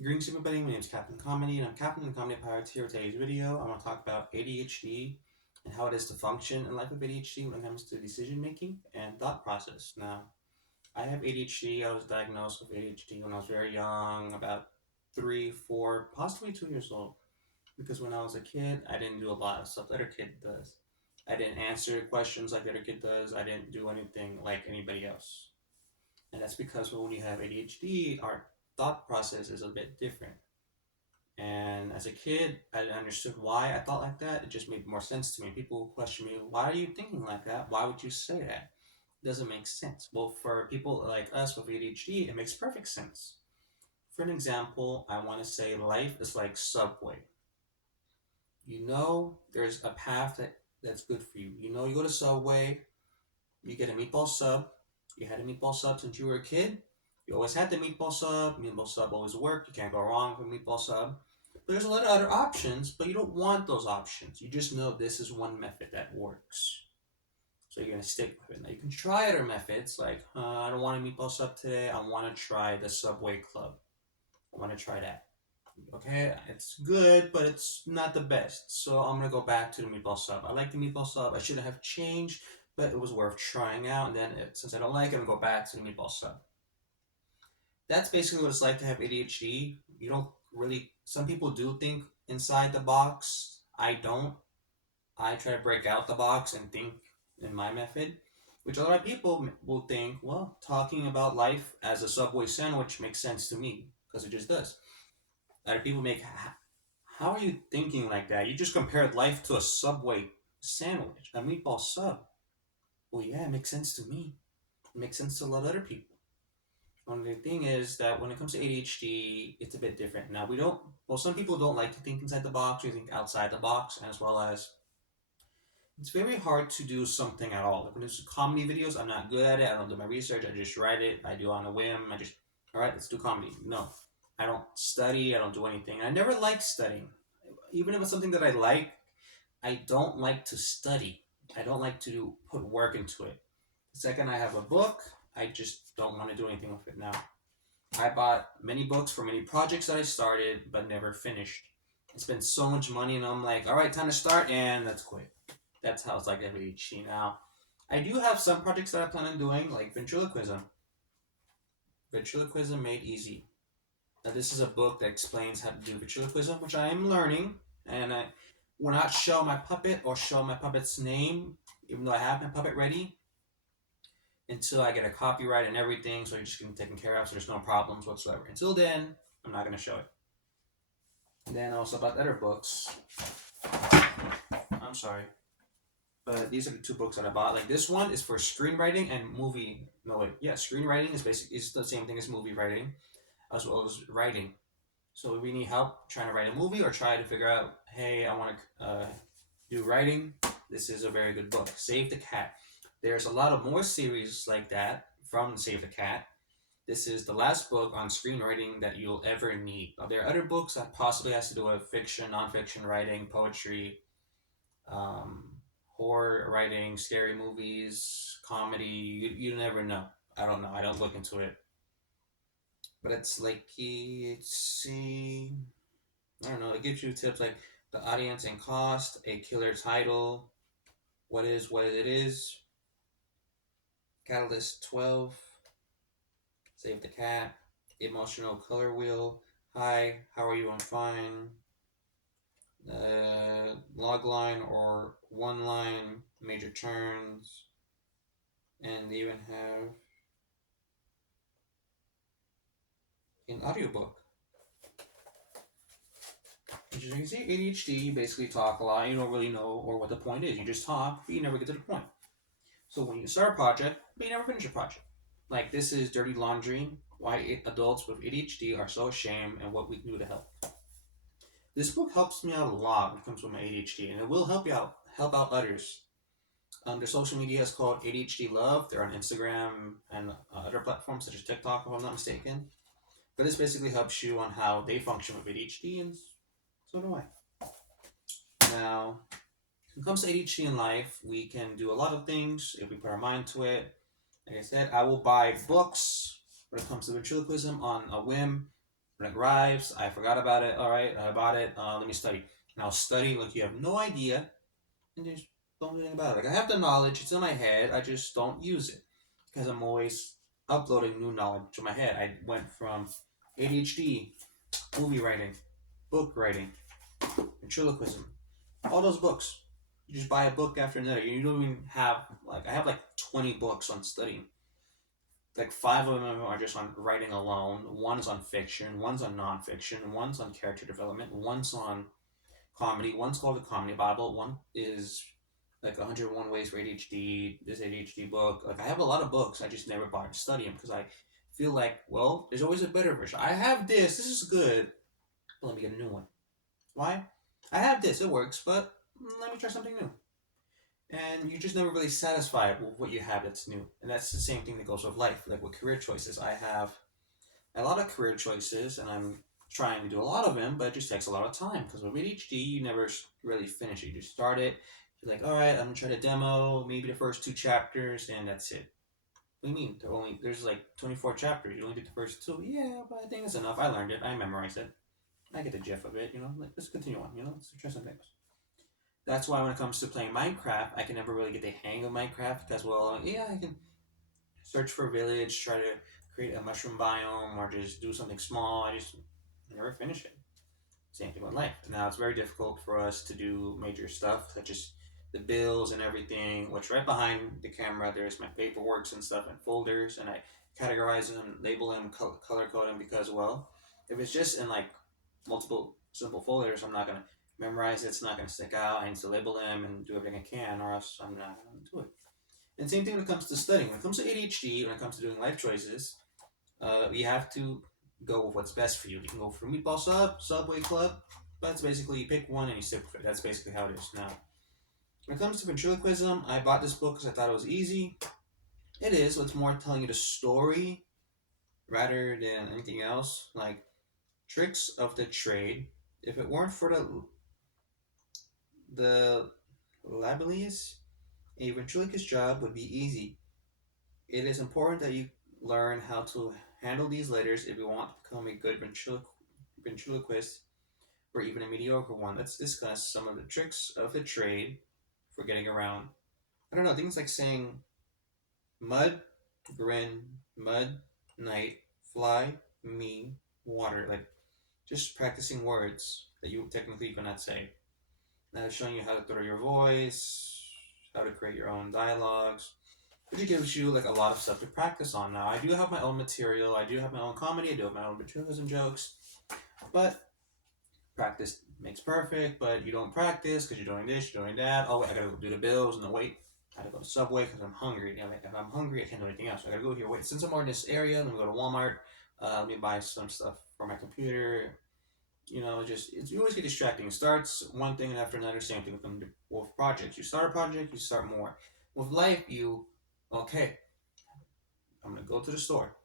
Greetings everybody, my name is Captain Comedy and I'm Captain the Comedy Pirate here with today's video. I want to talk about ADHD and how it is to function in life with ADHD when it comes to decision making and thought process. Now, I have ADHD. I was diagnosed with ADHD when I was very young, about 3, 4, possibly 2 years old. Because when I was a kid, I didn't do a lot of stuff that other kid does. I didn't answer questions like the other kid does. I didn't do anything like anybody else. And that's because when you have ADHD, our thought process is a bit different. And as a kid, I understood why I thought like that. It just made more sense to me. People question me, why are you thinking like that? Why would you say that? It doesn't make sense. Well, for people like us with ADHD, it makes perfect sense. For an example, I want to say life is like Subway. You know, there's a path that's good for you. You know, you go to Subway, you get a meatball sub. You had a meatball sub since you were a kid. You always had the meatball sub. Meatball sub always worked. You can't go wrong with meatball sub. But there's a lot of other options, but you don't want those options. You just know this is one method that works. So you're gonna stick with it. Now you can try other methods like I don't want a meatball sub today. I want to try the Subway Club. I want to try that. Okay, it's good, but it's not the best. So I'm gonna go back to the meatball sub. I like the meatball sub. I shouldn't have changed, but it was worth trying out. And then since I don't like it, I'm gonna go back to the meatball sub. That's basically what it's like to have ADHD. You don't really. Some people do think inside the box. I don't. I try to break out the box and think in my method, which a lot of people will think, well, talking about life as a Subway sandwich makes sense to me because it just does. A lot of people make, how are you thinking like that? You just compared life to a Subway sandwich, a meatball sub. Well, yeah, it makes sense to me. It makes sense to a lot of other people. Only thing is that when it comes to ADHD, it's a bit different. Now, we don't, well, some people don't like to think inside the box, or think outside the box, as well as it's very hard to do something at all. Like when it's comedy videos, I'm not good at it. I don't do my research. I just write it. I do it on a whim. All right, let's do comedy. No, I don't study. I don't do anything. I never liked studying. Even if it's something that I like, I don't like to study. I don't like to put work into it. The second I have a book, I just don't want to do anything with it now. I bought many books for many projects that I started but never finished. I spent so much money and I'm like, all right, time to start, and let's quit. That's how it's like every each now. I do have some projects that I plan on doing, like ventriloquism. Ventriloquism made easy. Now, this is a book that explains how to do ventriloquism, which I am learning, and I will not show my puppet or show my puppet's name, even though I have my puppet ready, until I get a copyright and everything, so you're just getting taken care of, so there's no problems whatsoever. Until then, I'm not going to show it. And then also about other books. I'm sorry. But these are the two books that I bought. Like this one is for screenwriting and movie. No wait, yeah, screenwriting is basically is the same thing as movie writing, as well as writing. So if we need help trying to write a movie or try to figure out, hey, I want to do writing, this is a very good book. Save the Cat. There's a lot of more series like that from Save the Cat. This is the last book on screenwriting that you'll ever need. Now, there are other books that possibly has to do with fiction, nonfiction writing, poetry, um, horror writing, scary movies, comedy. You never know. I don't know. I don't look into it. But it's like, see, I don't know. It gives you tips like the audience and cost, a killer title, what it is, Catalyst 12, Save the Cat, emotional color wheel, hi, how are you? I'm fine. Log line or one line, major turns, and they even have an audiobook. As you can see, ADHD, you basically talk a lot, you don't really know or what the point is. You just talk, but you never get to the point. So when you start a project, but you never finish a project. Like this is Dirty Laundry, why adults with ADHD are so ashamed and what we can do to help. This book helps me out a lot when it comes with my ADHD, and it will help you out, help out others. Their social media is called ADHD Love. They're on Instagram and other platforms such as TikTok, if I'm not mistaken. But this basically helps you on how they function with ADHD, and so do I. Now, when it comes to ADHD in life, we can do a lot of things if we put our mind to it. Like I said, I will buy books when it comes to ventriloquism on a whim. When it arrives, I forgot about it. All right, I bought it. Let me study. And I'll study like you have no idea, and just don't do anything about it. Like I have the knowledge, it's in my head. I just don't use it because I'm always uploading new knowledge to my head. I went from ADHD, movie writing, book writing, ventriloquism, all those books. You just buy a book after another. You don't even have like I have like 20 books on studying. Like five of them are just on writing alone. One's on fiction. One's on nonfiction. One's on character development. One's on comedy. One's called the Comedy Bible. One is like 101 Ways for ADHD. This ADHD book. Like I have a lot of books. I just never bother to study them because I feel like, well, there's always a better version. I have this. This is good. But let me get a new one. Why? I have this. It works. But let me try something new. And you're just never really satisfied with what you have that's new. And that's the same thing that goes with life. Like with career choices, I have a lot of career choices, and I'm trying to do a lot of them, but it just takes a lot of time because with ADHD, you never really finish it. You just start it. You're like, all right, I'm gonna try to demo maybe the first two chapters, and that's it. What do you mean? There's like 24 chapters. You only did the first two. Yeah, but I think that's enough. I learned it. I memorized it. I get the gist of it. Let's continue on. Let's try something else. That's why when it comes to playing Minecraft, I can never really get the hang of Minecraft because, well, yeah, I can search for a village, try to create a mushroom biome, or just do something small. I just never finish it. Same thing with life. Now it's very difficult for us to do major stuff, such as the bills and everything, which right behind the camera, there's my paperworks and stuff in folders, and I categorize them, label them, color code them because, well, if it's just in like multiple simple folders, I'm not going to memorize it, it's not going to stick out. I need to label them and do everything I can, or else I'm not going to do it. And same thing when it comes to studying. When it comes to ADHD, when it comes to doing life choices, you have to go with what's best for you. You can go for Meatball Sub, Subway Club. That's basically you pick one and you stick with it. That's basically how it is now. When it comes to ventriloquism, I bought this book because I thought it was easy. It is. So it's more telling you the story rather than anything else. Like tricks of the trade. If it weren't for the labelies, a ventriloquist job would be easy. It is important that you learn how to handle these letters if you want to become a good ventriloquist or even a mediocre one. Let's discuss some of the tricks of the trade for getting around. I don't know, things like saying mud, grin, mud, night, fly, me, water. Like just practicing words that you technically cannot say. Now it's showing you how to throw your voice, how to create your own dialogues, which gives you like a lot of stuff to practice on. Now I do have my own material, I do have my own comedy, I do have my own materialism jokes, but practice makes perfect. But you don't practice because you're doing this, you're doing that. Oh wait, I gotta go do the bills, and then wait, I gotta go to Subway because I'm hungry. If I'm hungry, I can't do anything else. I gotta go here. Wait, since I'm already in this area, let me go to Walmart. Let me buy some stuff for my computer. You always get distracting. It starts one thing and after another. Same thing with projects. You start a project, you start more. With life, okay, I'm gonna go to the store,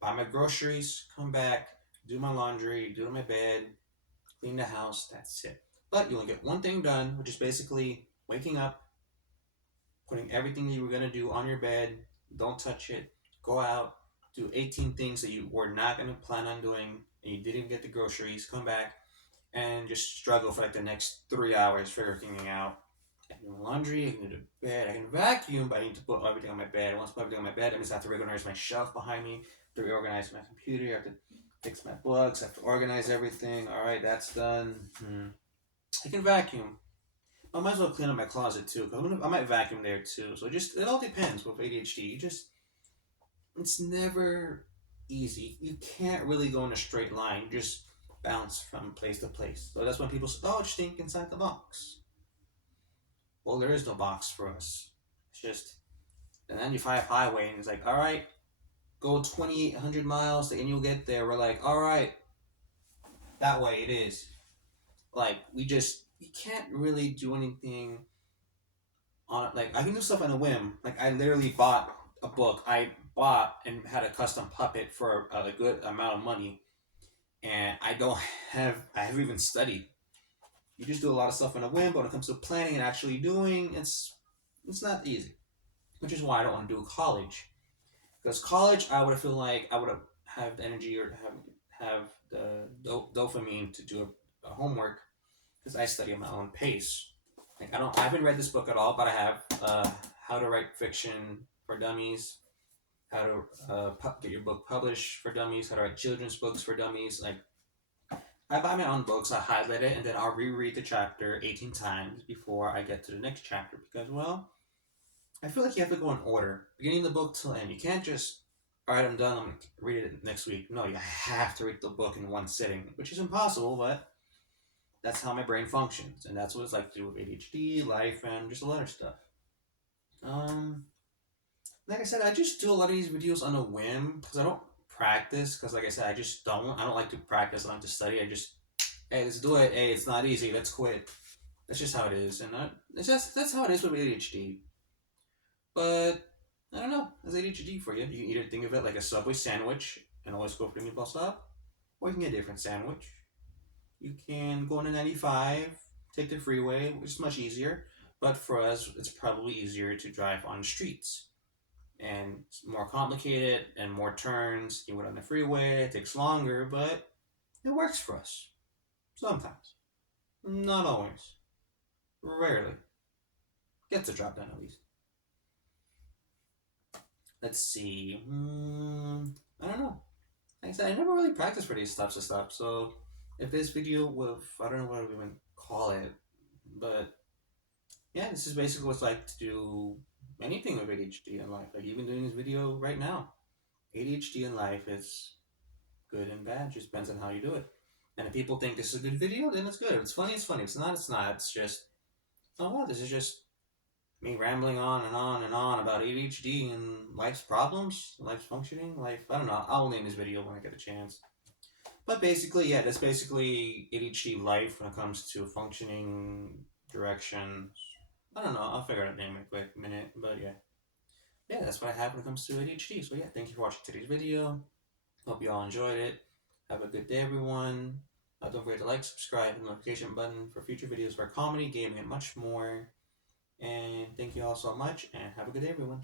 buy my groceries, come back, do my laundry, do my bed, clean the house. That's it. But you only get one thing done, which is basically waking up, putting everything you were gonna do on your bed. Don't touch it. Go out, do 18 things that you were not gonna plan on doing, and you didn't get the groceries. Come back and just struggle for like the next 3 hours, figure everything out. I can do laundry, I can do the bed, I can vacuum, but I need to put everything on my bed. Once I put everything on my bed, I just have to reorganize my shelf behind me, to reorganize my computer, I have to fix my books, I have to organize everything. Alright, that's done. I can vacuum. I might as well clean up my closet too, because I might vacuum there too. So it all depends with ADHD. It's never easy. You can't really go in a straight line. You just bounce from place to place. So that's when people say, oh, just think inside the box. Well, there is no box for us. It's just the 95 highway, and it's like, all right, go 2,800 miles, and you'll get there. We're like, all right, that way it is. Like, you can't really do anything on it. Like, I can do stuff on a whim. Like, I literally bought a book. I bought and had a custom puppet for a good amount of money, and I haven't even studied. You just do a lot of stuff on a whim, but when it comes to planning and actually doing, it's not easy. Which is why I don't want to do college. Because college, I would feel like I would have the energy or have the dopamine to do a homework because I study at my own pace. Like I haven't read this book at all, but I have How to Write Fiction for Dummies, how to get your book published for dummies, how to write children's books for dummies. Like I buy my own books, I highlight it, and then I'll reread the chapter 18 times before I get to the next chapter because, well, I feel like you have to go in order, beginning the book till end. You can't just, all right, I'm done, I'm going to read it next week. No, you have to read the book in one sitting, which is impossible, but that's how my brain functions, and that's what it's like to do with ADHD, life, and just a lot of stuff. Um, like I said, I just do a lot of these videos on a whim because I don't practice. Because, like I said, I just don't. I don't like to practice. I like to study. I just, hey, let's do it. Hey, it's not easy. Let's quit. That's just how it is, and it's just that's how it is with ADHD. But I don't know. It's ADHD for you. You can either think of it like a Subway sandwich and always go for the meatball stop, or you can get a different sandwich. You can go on the 95, take the freeway, which is much easier. But for us, it's probably easier to drive on the streets and it's more complicated and more turns. You went on the freeway, it takes longer, but it works for us. Sometimes. Not always. Rarely. Gets the job done at least. Let's see. I don't know. Like I said, I never really practiced for these types of stuff, so if this video with, I don't know what we even call it, but yeah, this is basically what it's like to do anything with ADHD in life. Like even doing this video right now. ADHD in life is good and bad. Just depends on how you do it. And if people think this is a good video, then it's good. If it's funny, it's funny. If it's not, it's not. It's just, oh well, this is just me rambling on and on and on about ADHD and life's problems, life's functioning, life. I don't know. I'll name this video when I get a chance. But basically, yeah, that's basically ADHD life when it comes to functioning, directions. I don't know. I'll figure out a name in a quick minute. But yeah. Yeah, that's what I have when it comes to ADHD. So yeah, thank you for watching today's video. Hope you all enjoyed it. Have a good day, everyone. Don't forget to like, subscribe, and the notification button for future videos for comedy, gaming, and much more. And thank you all so much, and have a good day, everyone.